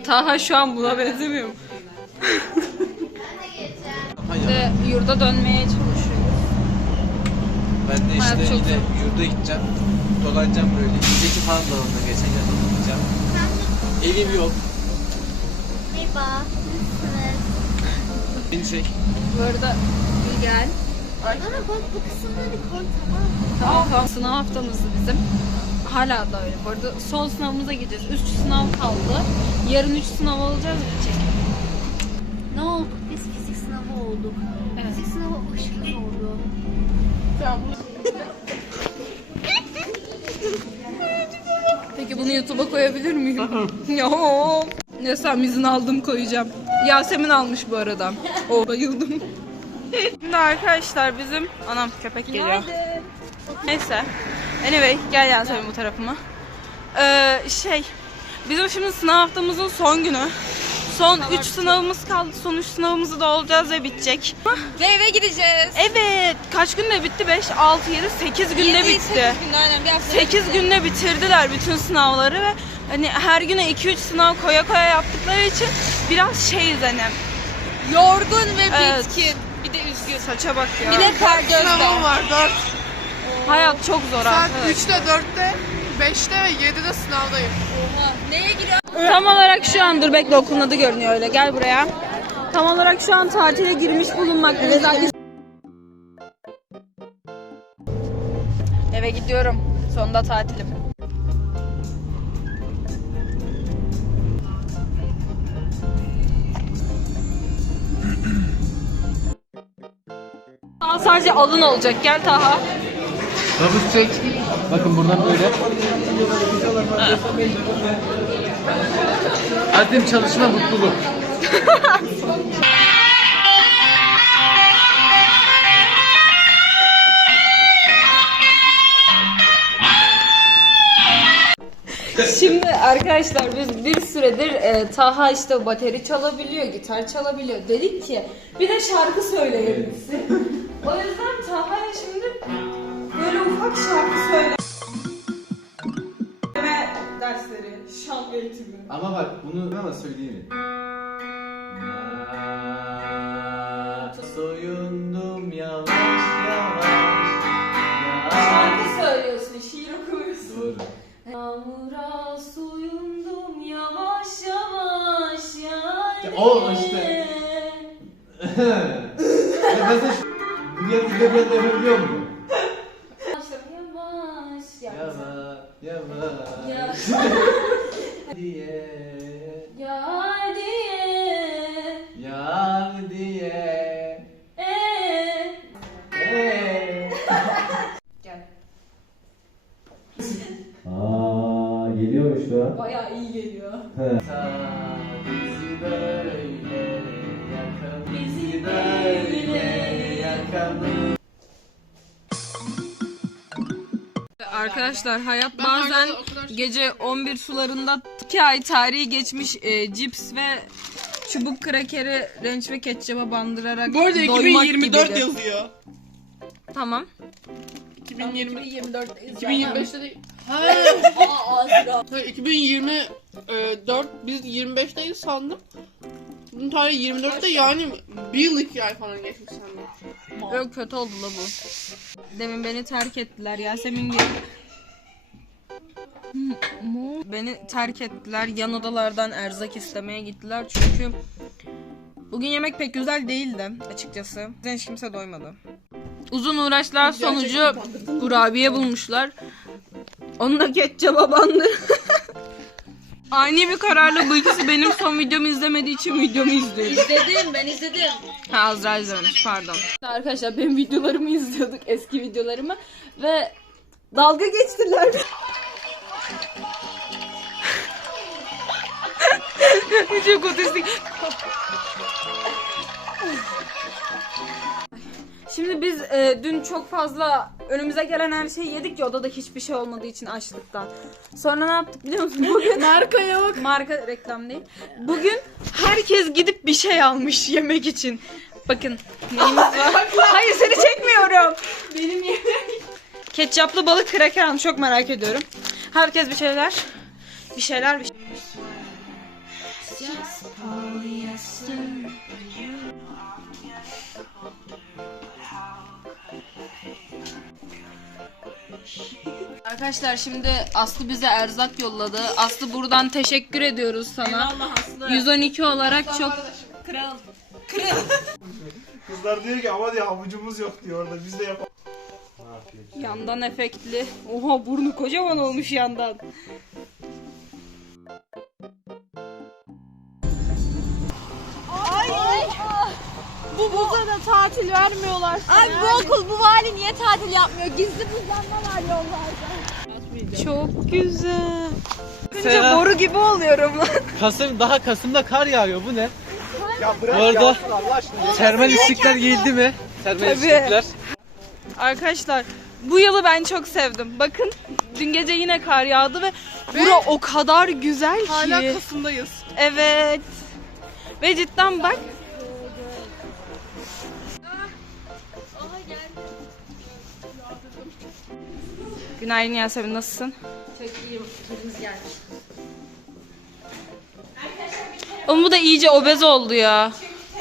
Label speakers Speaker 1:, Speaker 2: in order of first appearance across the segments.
Speaker 1: Taha şu an buna benzemiyor mu? İşte yurda dönmeye çalışıyoruz.
Speaker 2: Ben de
Speaker 1: Hayat
Speaker 2: işte
Speaker 1: çok
Speaker 2: yine
Speaker 1: zor.
Speaker 2: yurda gideceğim. Dolanacağım böyle. İzdeki falan dalında geçen yıl dolanacağım. Evim yok.
Speaker 3: Merhaba.
Speaker 2: Beni çek.
Speaker 1: Bu arada bir gel.
Speaker 3: Ama bak bu kısımları koy tamam.
Speaker 1: Tamam. Sınav haftamızdı bizim. Hala da öyle. Bu arada son sınavımıza gideceğiz. 3 sınav kaldı. Yarın 3 sınav alacağız, bitecek.
Speaker 3: Ne oldu? Biz fizik sınavı olduk.
Speaker 1: Evet.
Speaker 3: Fizik sınavı aşırı zordu.
Speaker 1: Peki bunu YouTube'a koyabilir miyim? Ya. Neyse izin aldım, koyacağım. Yasemin almış bu arada. O bayıldım. Şimdi arkadaşlar bizim... Anam köpek geliyor. Neyse. Anyway gel Yasemin bu tarafıma. Bizim şimdi sınav haftamızın son günü. Son 3 sınavımız kaldı. Son 3 sınavımızı da olacağız ve bitecek.
Speaker 4: Ve eve gideceğiz.
Speaker 1: Evet. Kaç günde bitti? 5, 6, 7, 8 günde bitti.
Speaker 4: 8 günde aynen bir hafta.
Speaker 1: 8 günde bitirdiler bütün sınavları ve hani her güne 2-3 sınav koya koya yaptıkları için biraz şeyiz hani.
Speaker 4: Yorgun ve
Speaker 1: Evet.
Speaker 4: bitkin. Bir de üzgün.
Speaker 1: Saça bak ya.
Speaker 4: Bir de ter
Speaker 5: Sınavım
Speaker 4: gözler.
Speaker 5: var 4.
Speaker 1: Hayat çok zor
Speaker 5: Saat
Speaker 1: arkadaşlar.
Speaker 5: 3'te, 4'te, 5'te ve 7'de sınavdayım.
Speaker 4: Oha. Neye giriyor?
Speaker 1: Tam olarak şu an dur bekle okulun adı görünüyor öyle. Gel buraya. Tam olarak şu an tatile girmiş bulunmaktayız. Eve gidiyorum. Sonunda tatilim. Aa, sadece alın olacak. Gel Taha.
Speaker 2: Nabız çek. Bakın buradan böyle. Azim, çalışma, mutluluk.
Speaker 1: Şimdi arkadaşlar biz bir süredir Taha işte bateri çalabiliyor, gitar çalabiliyor. Dedik ki bir de şarkı söyleyebilsin. O yüzden Taha'ya şimdi böyle ufak şarkı söyleme dersleri, şan eğitimi.
Speaker 2: Ama bak bunu ama söyleyeyim. Soyundum yavaş yavaş.
Speaker 1: Şarkı söylüyorsun, şiir okumuyorsun.
Speaker 2: Doğru.
Speaker 1: Yağmura soyundum yavaş yavaş yani.
Speaker 2: O işte. Ben de bunu yapabiliyor muyum?
Speaker 1: Yavaş yavaş.
Speaker 2: Yavaş. Diye.
Speaker 1: Yar diye.
Speaker 2: Yar diye.
Speaker 1: Gel.
Speaker 2: Geliyormuş lan.
Speaker 1: Bayağı iyi geliyor.
Speaker 2: Bizi böyle yakalım.
Speaker 1: Bizi böyle
Speaker 2: yakalım.
Speaker 1: Arkadaşlar hayat bazen gece 11 sularında 2 ay tarihi geçmiş cips ve çubuk krakeri renç ve ketçaba bandırarak
Speaker 5: Bu arada
Speaker 1: doymak
Speaker 5: 2024
Speaker 1: gibidir.
Speaker 5: yazıyor.
Speaker 1: Tamam.
Speaker 5: 2025'te değil. Hayır 2024 biz 25'teyiz sandım. Bunun tarihi 24'te yani bir yıl 2 ay falan geçmiş sandım.
Speaker 1: Yok kötü oldu la bu. Demin beni terk ettiler. Yasemin gibi. Beni terk ettiler. Yan odalardan erzak istemeye gittiler. Çünkü bugün yemek pek güzel değildi açıkçası. Hiç kimse doymadı. Uzun uğraşlar sonucu kurabiye bulmuşlar. Onu da ketçaba bandı. Ani bir kararla bu ikisi benim son videomu izlemediği için videomu izliyor.
Speaker 4: İzledim, ben izledim.
Speaker 1: Ha Azra izlememiş pardon. Arkadaşlar benim videolarımı izliyorduk, eski videolarımı ve dalga geçtiler. Çok otistik. Şimdi biz dün çok fazla önümüze gelen her şeyi yedik ya, odada hiçbir şey olmadığı için açlıktan. Sonra ne yaptık biliyor musun? Bugün
Speaker 5: Markaya bak.
Speaker 1: marka reklam değil. Bugün herkes gidip bir şey almış yemek için. Bakın neyimiz var. Hayır seni çekmiyorum. Benim yemek. Ketçaplı balık kraker almış, çok merak ediyorum. Herkes bir şeyler. Arkadaşlar şimdi Aslı bize erzak yolladı. Aslı buradan teşekkür ediyoruz sana. 112 olarak çok
Speaker 6: Kızlar diyor ki ama diyor havucumuz yok diyor orada biz de yapalım.
Speaker 1: yandan efektli. Oha burnu kocaman olmuş yandan. Bu buza da tatil vermiyorlar.
Speaker 4: Abi bu okul bu vali niye tatil yapmıyor? Gizli buzlanma var yollarda.
Speaker 1: Çok güzel.
Speaker 2: Mesela-
Speaker 1: Boru gibi oluyorum lan.
Speaker 2: Kasım'da kar yağıyor, bu ne?
Speaker 6: Ya bırak
Speaker 2: Bu arada-
Speaker 6: yağsın Allah aşkına.
Speaker 2: Termal istikler giyildi mi? Termal
Speaker 1: Tabii.
Speaker 2: istikler.
Speaker 1: Arkadaşlar bu yılı ben çok sevdim. Bakın dün gece yine kar yağdı ve bura o kadar güzel ki.
Speaker 5: Hala Kasım'dayız.
Speaker 1: Evet. Ve cidden bak. Günaydın Yasemin, nasılsın?
Speaker 3: Çok iyiyim. Turumuz gelmiş.
Speaker 1: Oğlum bu da iyice obez oldu ya.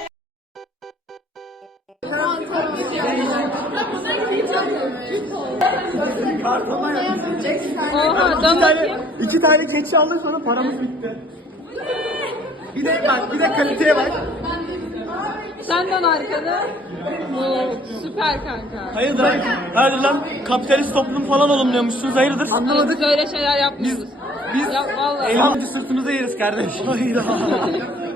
Speaker 1: Oha, dön bakayım.
Speaker 6: 2 tane keçi aldık sonra paramız bitti. Bir de bak bir de kaliteye bak.
Speaker 1: Sen dön arkada. Oo, süper kanka.
Speaker 6: Hayırdır lan kapitalist toplum falan olumluyormuşsunuz hayırdır?
Speaker 1: Biz öyle şeyler yapmıyoruz.
Speaker 6: Biz
Speaker 1: Ya vallahi.
Speaker 6: elhamcı sırtımıza yeriz kardeş. Hayda.